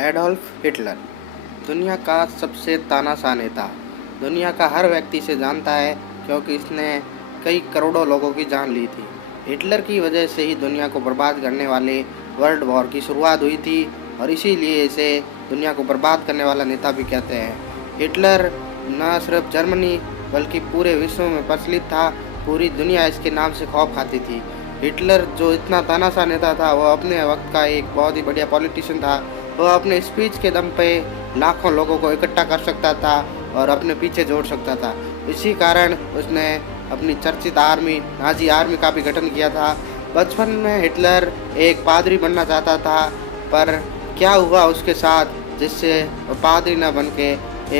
Adolf Hitler दुनिया का सबसे तानाशाह नेता। दुनिया का हर व्यक्ति इसे जानता है क्योंकि इसने कई करोड़ों लोगों की जान ली थी। हिटलर की वजह से ही दुनिया को बर्बाद करने वाले वर्ल्ड वॉर की शुरुआत हुई थी और इसीलिए इसे दुनिया को बर्बाद करने वाला नेता भी कहते हैं। हिटलर न सिर्फ जर्मनी बल्कि पूरे विश्व में प्रचलित था। पूरी दुनिया इसके नाम से खौफ खाती थी। हिटलर जो इतना तानाशाह नेता था, वह अपने वक्त का एक बहुत ही बढ़िया पॉलिटिशियन था। वह अपने स्पीच के दम पे लाखों लोगों को इकट्ठा कर सकता था और अपने पीछे जोड़ सकता था। इसी कारण उसने अपनी चर्चित आर्मी नाजी आर्मी का भी गठन किया था। बचपन में हिटलर एक पादरी बनना चाहता था, पर क्या हुआ उसके साथ जिससे वह पादरी न बन के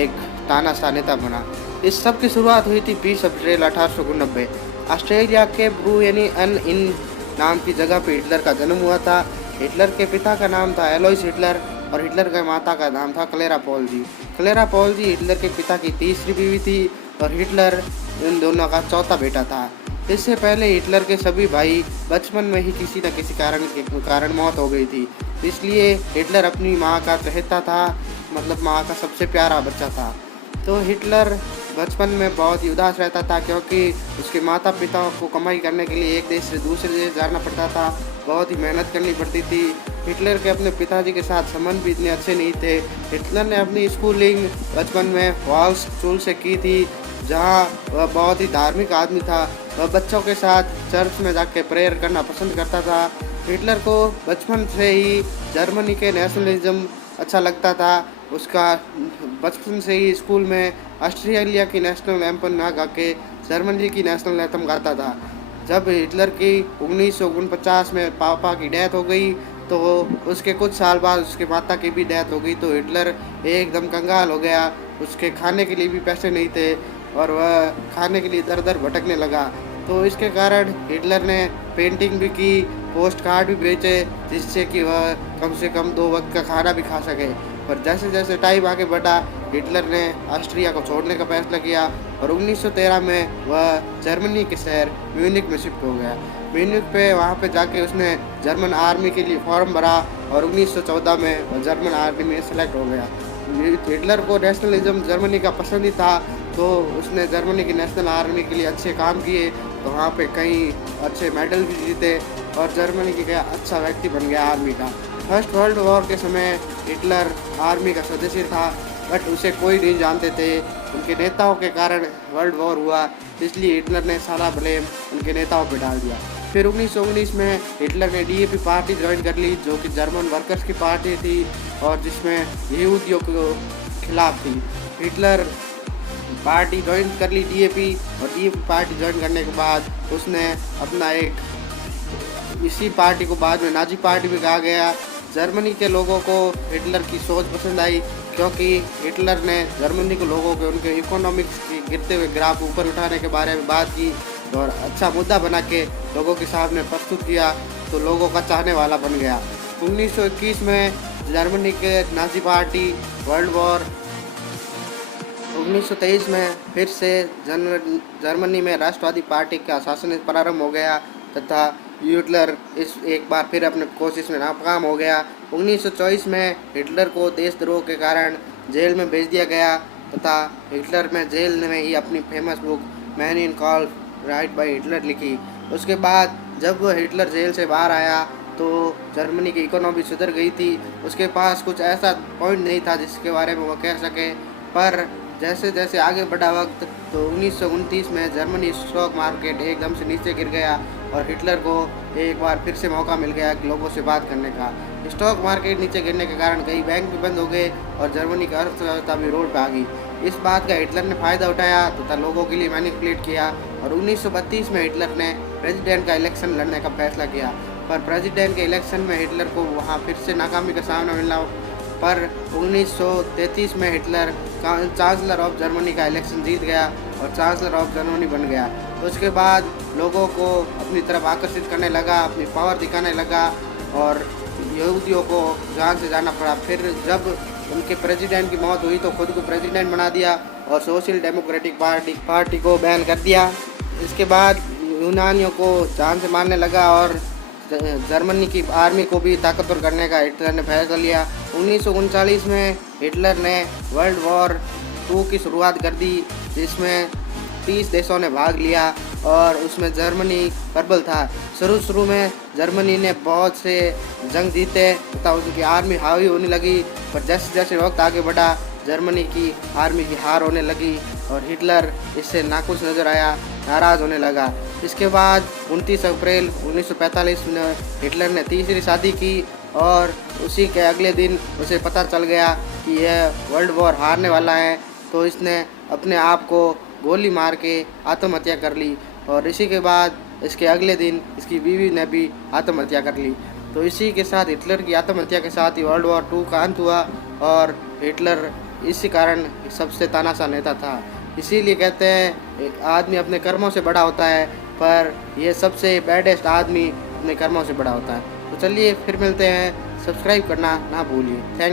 एक तानाशाह नेता बना। इस सब की शुरुआत हुई थी 20 अप्रैल 1889। ऑस्ट्रेलिया के ब्रुएनियन इन नाम की जगह पर हिटलर का जन्म हुआ था। हिटलर के पिता का नाम था एलोइस हिटलर और हिटलर के माता का नाम था क्लेरा पॉलजी। क्लेरा पॉलजी हिटलर के पिता की तीसरी बीवी थी और हिटलर इन दोनों का चौथा बेटा था। इससे पहले हिटलर के सभी भाई बचपन में ही किसी न किसी कारण मौत हो गई थी। इसलिए हिटलर अपनी माँ का चहेता था, मतलब माँ का सबसे प्यारा बच्चा था। तो हिटलर बचपन में बहुत ही उदास रहता था क्योंकि उसके माता पिता को कमाई करने के लिए एक देश से दूसरे देश जाना पड़ता था। बहुत ही मेहनत करनी पड़ती थी। हिटलर के अपने पिताजी के साथ संबंध भी इतने अच्छे नहीं थे। हिटलर ने अपनी स्कूलिंग बचपन में वॉल्स स्कूल से की थी, जहाँ वह बहुत ही धार्मिक आदमी था। वह बच्चों के साथ चर्च में जाके प्रेयर करना पसंद करता था। हिटलर को बचपन से ही जर्मनी के नेशनलिज्म अच्छा लगता था। उसका बचपन से ही स्कूल में ऑस्ट्रेलिया की नेशनल एंथम ना गा के जर्मनी की नेशनल एंथम गाता था। जब हिटलर की 1949 में पापा की डेथ हो गई तो उसके कुछ साल बाद उसके माता की भी डेथ हो गई, तो हिटलर एकदम कंगाल हो गया। उसके खाने के लिए भी पैसे नहीं थे और वह खाने के लिए दर दर भटकने लगा। तो इसके कारण हिटलर ने पेंटिंग भी की, पोस्ट कार्ड भी बेचे, जिससे कि वह कम से कम 2 वक्त का खाना भी खा सके। पर जैसे जैसे टाइम आगे बढ़ा, हिटलर ने ऑस्ट्रिया को छोड़ने का फैसला किया और 1913 में वह जर्मनी के शहर म्यूनिख में शिफ्ट हो गया। म्यूनिख पे वहाँ पे जाके उसने जर्मन आर्मी के लिए फॉर्म भरा और 1914 में वह जर्मन आर्मी में सेलेक्ट हो गया। हिटलर को नेशनलिज्म जर्मनी का पसंद ही था, तो उसने जर्मनी की नेशनल आर्मी के लिए अच्छे काम किए, तो वहाँ पे कई अच्छे मेडल भी जीते और जर्मनी की क्या अच्छा व्यक्ति बन गया आर्मी का। फर्स्ट वर्ल्ड वॉर के समय हिटलर आर्मी का सदस्य था, बट उसे कोई नहीं जानते थे। उनके नेताओं के कारण वर्ल्ड वॉर हुआ, इसलिए हिटलर ने सारा ब्लेम उनके नेताओं पर डाल दिया। फिर 1919 में हिटलर ने डीएपी पार्टी ज्वाइन कर ली, जो कि जर्मन वर्कर्स की पार्टी थी और जिसमें यहूदियों के खिलाफ थी। हिटलर पार्टी ज्वाइन कर ली डीएपी, और डीएपी पार्टी ज्वाइन करने के बाद उसने अपना इसी पार्टी को बाद में नाजी पार्टी भी कहा गया। जर्मनी के लोगों को हिटलर की सोच पसंद आई क्योंकि हिटलर ने जर्मनी के लोगों के उनके इकोनॉमिक्स के गिरते हुए ग्राफ ऊपर उठाने के बारे में बात की और अच्छा मुद्दा बना के लोगों के सामने प्रस्तुत किया, तो लोगों का चाहने वाला बन गया। 1921 में जर्मनी के नाजी पार्टी वर्ल्ड वॉर 1923 में फिर से जर्मनी में राष्ट्रवादी पार्टी का शासन प्रारंभ हो गया तथा हिटलर इस एक बार फिर अपने कोशिश में नाकाम हो गया। 1924 में हिटलर को देशद्रोह के कारण जेल में भेज दिया गया तथा हिटलर में जेल में ही अपनी फेमस बुक मैन इन कॉल राइट बाय हिटलर लिखी। उसके बाद जब वह हिटलर जेल से बाहर आया तो जर्मनी की इकोनॉमी सुधर गई थी। उसके पास कुछ ऐसा पॉइंट नहीं था जिसके बारे में वह कह सके, पर जैसे जैसे आगे बढ़ा वक्त तो 1929 में जर्मनी स्टॉक मार्केट एकदम से नीचे गिर गया और हिटलर को एक बार फिर से मौका मिल गया लोगों से बात करने का। स्टॉक मार्केट नीचे गिरने के कारण कई बैंक भी बंद हो गए और जर्मनी की अर्थव्यवस्था भी रोड पर आ गई। इस बात का हिटलर ने फ़ायदा उठाया तथा लोगों के लिए मैनिपुलेट किया और 1932 में हिटलर ने प्रेसिडेंट का इलेक्शन लड़ने का फैसला किया, पर प्रेसिडेंट के इलेक्शन में हिटलर को वहाँ फिर से नाकामी का सामना मिला। पर 1933 में हिटलर चांसलर ऑफ जर्मनी का इलेक्शन जीत गया और चांसलर ऑफ जर्मनी बन गया। उसके बाद लोगों को अपनी तरफ आकर्षित करने लगा, अपनी पावर दिखाने लगा और यहूदियों को जान से जाना पड़ा। फिर जब उनके प्रेसिडेंट की मौत हुई तो खुद को प्रेसिडेंट बना दिया और सोशल डेमोक्रेटिक पार्टी को बैन कर दिया। इसके बाद यूनानियों को जान से मारने लगा और जर्मनी की आर्मी को भी ताकतवर करने का हिटलर ने फैसला लिया। 1939 में हिटलर ने वर्ल्ड वॉर 2 की शुरुआत कर दी, जिसमें 30 देशों ने भाग लिया और उसमें जर्मनी प्रबल था। शुरू में जर्मनी ने बहुत से जंग जीते तथा उनकी आर्मी हावी होने लगी, पर जैसे जैसे वक्त आगे बढ़ा जर्मनी की आर्मी की हार होने लगी और हिटलर इससे नाखुश नजर आया, नाराज़ होने लगा। इसके बाद 29 अप्रैल 1945 में हिटलर ने तीसरी शादी की और उसी के अगले दिन उसे पता चल गया कि यह वर्ल्ड वॉर हारने वाला है, तो इसने अपने आप को गोली मार के आत्महत्या कर ली और इसी के बाद इसके अगले दिन इसकी बीवी ने भी आत्महत्या कर ली। तो इसी के साथ हिटलर की आत्महत्या के साथ ही वर्ल्ड वॉर 2 का अंत हुआ और हिटलर इसी कारण सबसे तानाशाह नेता था। इसीलिए कहते हैं एक आदमी अपने कर्मों से बड़ा होता है, पर यह सबसे बैडेस्ट आदमी अपने कर्मों से बड़ा होता है। तो चलिए फिर मिलते हैं, सब्सक्राइब करना ना भूलिए। थैंक